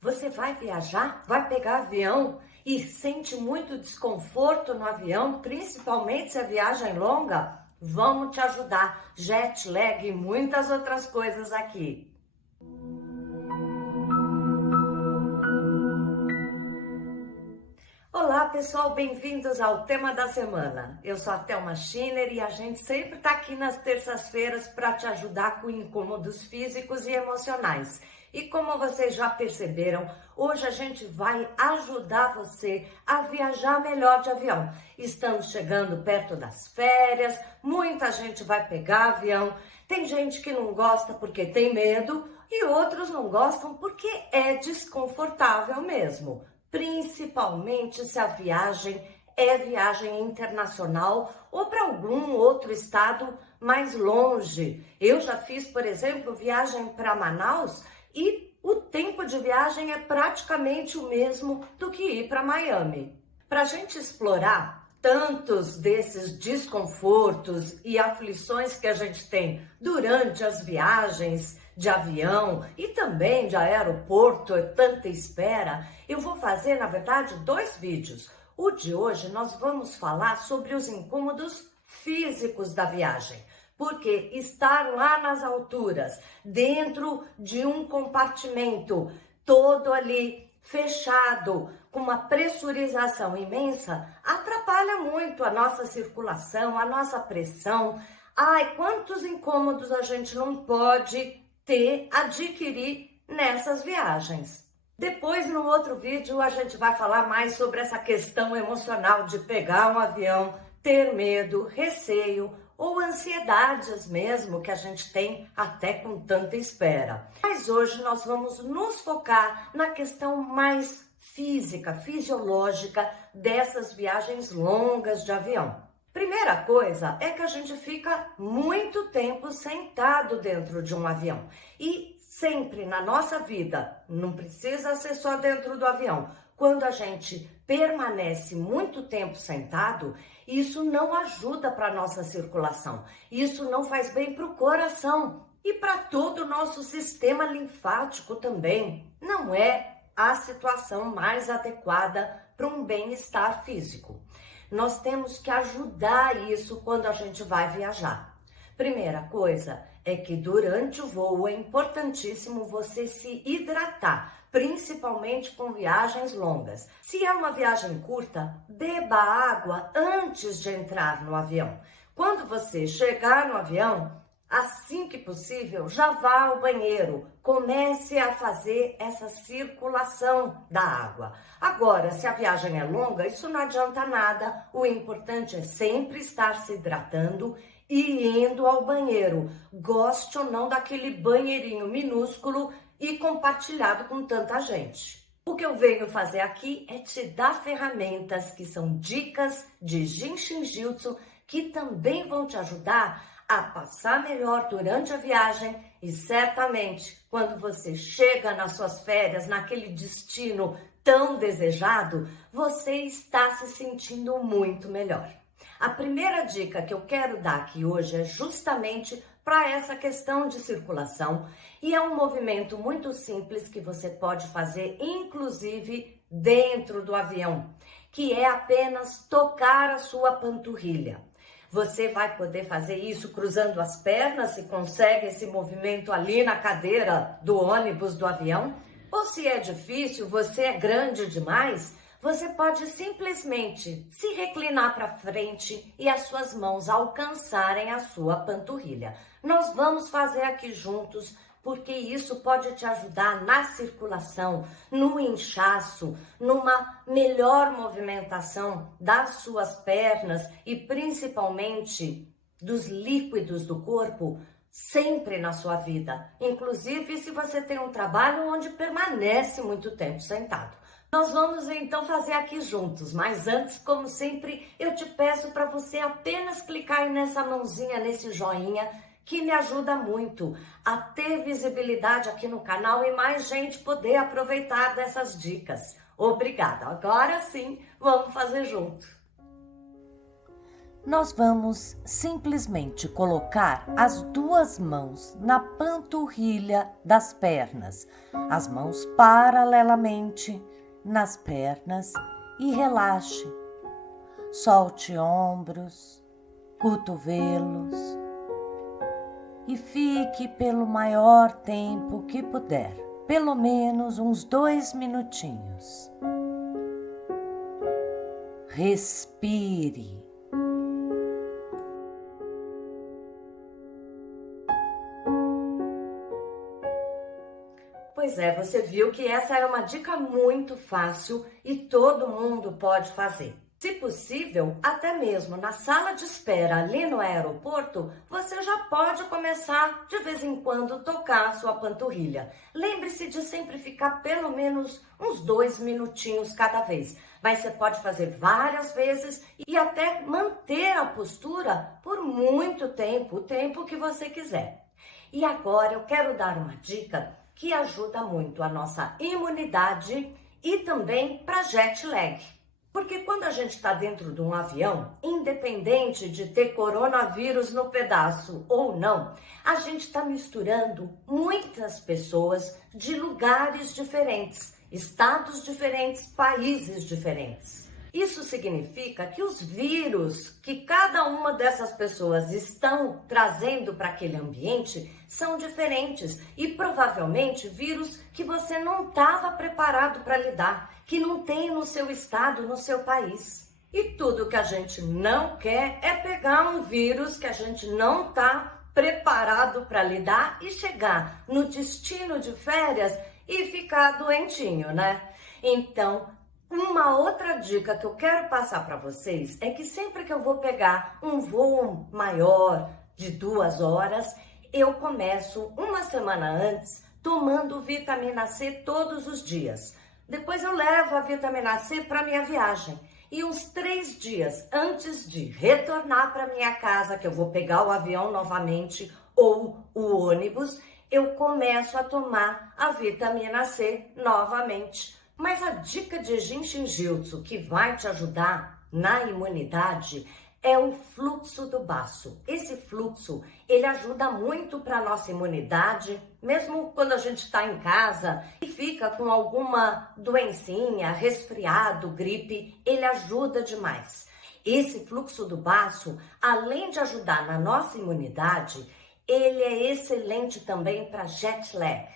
Você vai viajar? Vai pegar avião e sente muito desconforto no avião, principalmente se a viagem é longa? Vamos te ajudar. Jet lag e muitas outras coisas aqui. Olá pessoal, bem-vindos ao tema da semana. Eu sou a Thelma Schiner e a gente sempre está aqui nas terças-feiras para te ajudar com incômodos físicos e emocionais. E como vocês já perceberam, hoje a gente vai ajudar você a viajar melhor de avião. Estamos chegando perto das férias, muita gente vai pegar avião, tem gente que não gosta porque tem medo e outros não gostam porque é desconfortável mesmo. Principalmente se a viagem é viagem internacional ou para algum outro estado mais longe. Eu já fiz, por exemplo, viagem para Manaus e o tempo de viagem é praticamente o mesmo do que ir para Miami. Para a gente explorar tantos desses desconfortos e aflições que a gente tem durante as viagens de avião e também de aeroporto, tanta espera, eu vou fazer, na verdade, 2 vídeos. O de hoje nós vamos falar sobre os incômodos físicos da viagem, porque estar lá nas alturas, dentro de um compartimento todo ali fechado, com uma pressurização imensa, atrapalha muito a nossa circulação, a nossa pressão. Ai, quantos incômodos a gente não pode adquirir nessas viagens. Depois, no outro vídeo, a gente vai falar mais sobre essa questão emocional de pegar um avião, ter medo, receio ou ansiedades mesmo que a gente tem até com tanta espera. Mas hoje nós vamos nos focar na questão mais física, fisiológica dessas viagens longas de avião. Primeira coisa é que a gente fica muito tempo sentado dentro de um avião. E sempre na nossa vida, não precisa ser só dentro do avião, quando a gente permanece muito tempo sentado, isso não ajuda para a nossa circulação. Isso não faz bem para o coração e para todo o nosso sistema linfático também. Não é a situação mais adequada para um bem-estar físico. Nós temos que ajudar isso quando a gente vai viajar. Primeira coisa é que durante o voo é importantíssimo você se hidratar, principalmente com viagens longas. Se é uma viagem curta, beba água antes de entrar no avião. Quando você chegar no avião, assim que possível, já vá ao banheiro, comece a fazer essa circulação da água. Agora, se a viagem é longa, isso não adianta nada, o importante é sempre estar se hidratando e indo ao banheiro, goste ou não daquele banheirinho minúsculo e compartilhado com tanta gente. O que eu venho fazer aqui é te dar ferramentas que são dicas de Jinshin Jyutsu que também vão te ajudar a passar melhor durante a viagem e certamente quando você chega nas suas férias, naquele destino tão desejado, você está se sentindo muito melhor. A primeira dica que eu quero dar aqui hoje é justamente para essa questão de circulação e é um movimento muito simples que você pode fazer inclusive dentro do avião, que é apenas tocar a sua panturrilha. Você vai poder fazer isso cruzando as pernas, se consegue esse movimento ali na cadeira do ônibus do avião. Ou se é difícil, você é grande demais, você pode simplesmente se reclinar para frente e as suas mãos alcançarem a sua panturrilha. Nós vamos fazer aqui juntos, porque isso pode te ajudar na circulação, no inchaço, numa melhor movimentação das suas pernas e principalmente dos líquidos do corpo sempre na sua vida, inclusive se você tem um trabalho onde permanece muito tempo sentado. Nós vamos então fazer aqui juntos, mas antes, como sempre, eu te peço para você apenas clicar aí nessa mãozinha, nesse joinha, que me ajuda muito a ter visibilidade aqui no canal e mais gente poder aproveitar dessas dicas. Obrigada. Agora sim, vamos fazer junto. Nós vamos simplesmente colocar as 2 mãos na panturrilha das pernas, as mãos paralelamente nas pernas e relaxe. Solte ombros, cotovelos e fique pelo maior tempo que puder, pelo menos uns 2 minutinhos. Respire. Pois é, você viu que essa é uma dica muito fácil e todo mundo pode fazer. Se possível, até mesmo na sala de espera ali no aeroporto, você já pode começar de vez em quando tocar a sua panturrilha. Lembre-se de sempre ficar pelo menos uns 2 minutinhos cada vez. Mas você pode fazer várias vezes e até manter a postura por muito tempo, o tempo que você quiser. E agora eu quero dar uma dica que ajuda muito a nossa imunidade e também para jet lag. Porque quando a gente está dentro de um avião, independente de ter coronavírus no pedaço ou não, a gente está misturando muitas pessoas de lugares diferentes, estados diferentes, países diferentes. Isso significa que os vírus que cada uma dessas pessoas estão trazendo para aquele ambiente são diferentes e provavelmente vírus que você não estava preparado para lidar, que não tem no seu estado, no seu país. E tudo que a gente não quer é pegar um vírus que a gente não está preparado para lidar e chegar no destino de férias e ficar doentinho, né? Então, uma outra dica que eu quero passar para vocês é que sempre que eu vou pegar um voo maior de 2 horas, eu começo uma semana antes tomando vitamina C todos os dias. Depois eu levo a vitamina C para minha viagem. E uns 3 dias antes de retornar para minha casa, que eu vou pegar o avião novamente ou o ônibus, eu começo a tomar a vitamina C novamente. Mas a dica de Jinshinjutsu que vai te ajudar na imunidade é o fluxo do baço. Esse fluxo, ele ajuda muito para a nossa imunidade, mesmo quando a gente está em casa e fica com alguma doencinha, resfriado, gripe, ele ajuda demais. Esse fluxo do baço, além de ajudar na nossa imunidade, ele é excelente também para jet lag.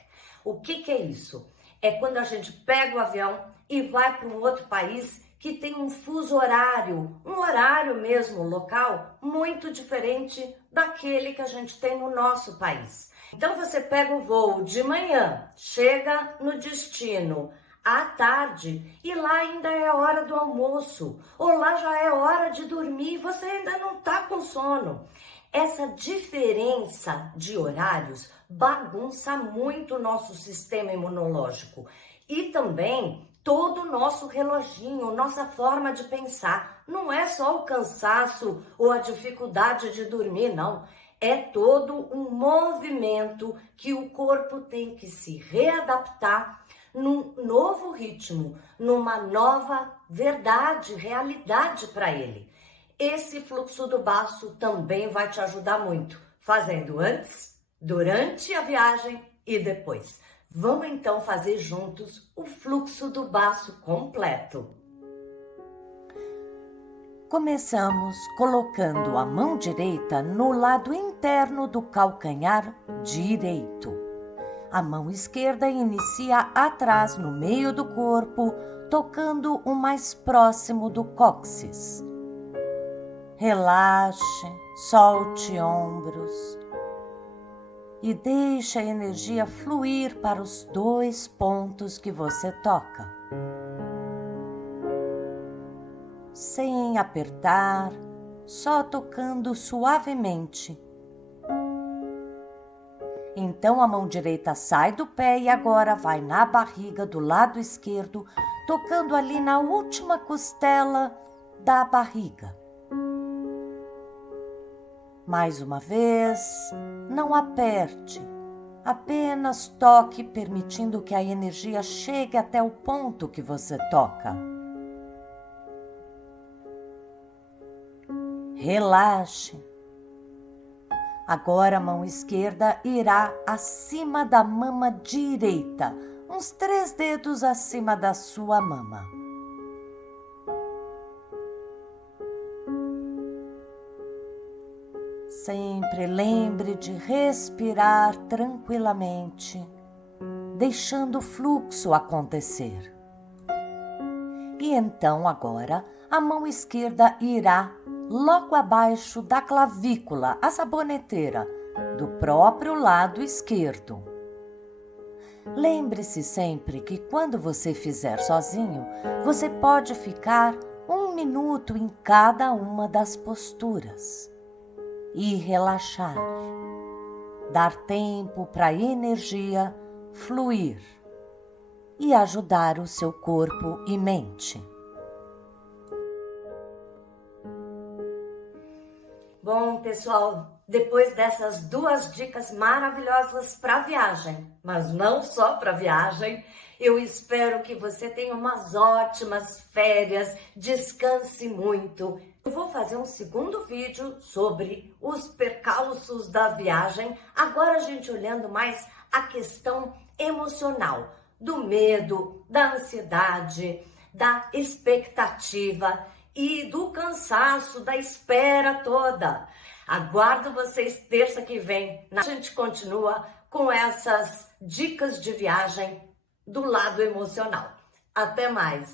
O que é isso? É quando a gente pega o avião e vai para um outro país que tem um fuso horário, um horário mesmo local, muito diferente daquele que a gente tem no nosso país. Então você pega o voo de manhã, chega no destino à tarde e lá ainda é a hora do almoço, ou lá já é hora de dormir e você ainda não está com sono. Essa diferença de horários bagunça muito o nosso sistema imunológico e também todo o nosso reloginho, nossa forma de pensar. Não é só o cansaço ou a dificuldade de dormir, não. É todo um movimento que o corpo tem que se readaptar num novo ritmo, numa nova verdade, realidade para ele. Esse fluxo do baço também vai te ajudar muito, fazendo antes, durante a viagem e depois. Vamos então fazer juntos o fluxo do baço completo. Começamos colocando a mão direita no lado interno do calcanhar direito. A mão esquerda inicia atrás no meio do corpo, tocando o mais próximo do cóccix. Relaxe, solte ombros e deixe a energia fluir para os 2 pontos que você toca. Sem apertar, só tocando suavemente. Então a mão direita sai do pé e agora vai na barriga do lado esquerdo, tocando ali na última costela da barriga. Mais uma vez, não aperte, apenas toque, permitindo que a energia chegue até o ponto que você toca. Relaxe. Agora a mão esquerda irá acima da mama direita, uns 3 dedos acima da sua mama. Sempre lembre de respirar tranquilamente, deixando o fluxo acontecer. E então agora a mão esquerda irá logo abaixo da clavícula, a saboneteira, do próprio lado esquerdo. Lembre-se sempre que quando você fizer sozinho, você pode ficar 1 minuto em cada uma das posturas e relaxar, dar tempo para a energia fluir e ajudar o seu corpo e mente. Bom, pessoal, depois dessas 2 dicas maravilhosas para viagem, mas não só para viagem, eu espero que você tenha umas ótimas férias, descanse muito. Eu vou fazer um segundo vídeo sobre os percalços da viagem, agora a gente olhando mais a questão emocional, do medo, da ansiedade, da expectativa e do cansaço, da espera toda. Aguardo vocês terça que vem. A gente continua com essas dicas de viagem do lado emocional. Até mais!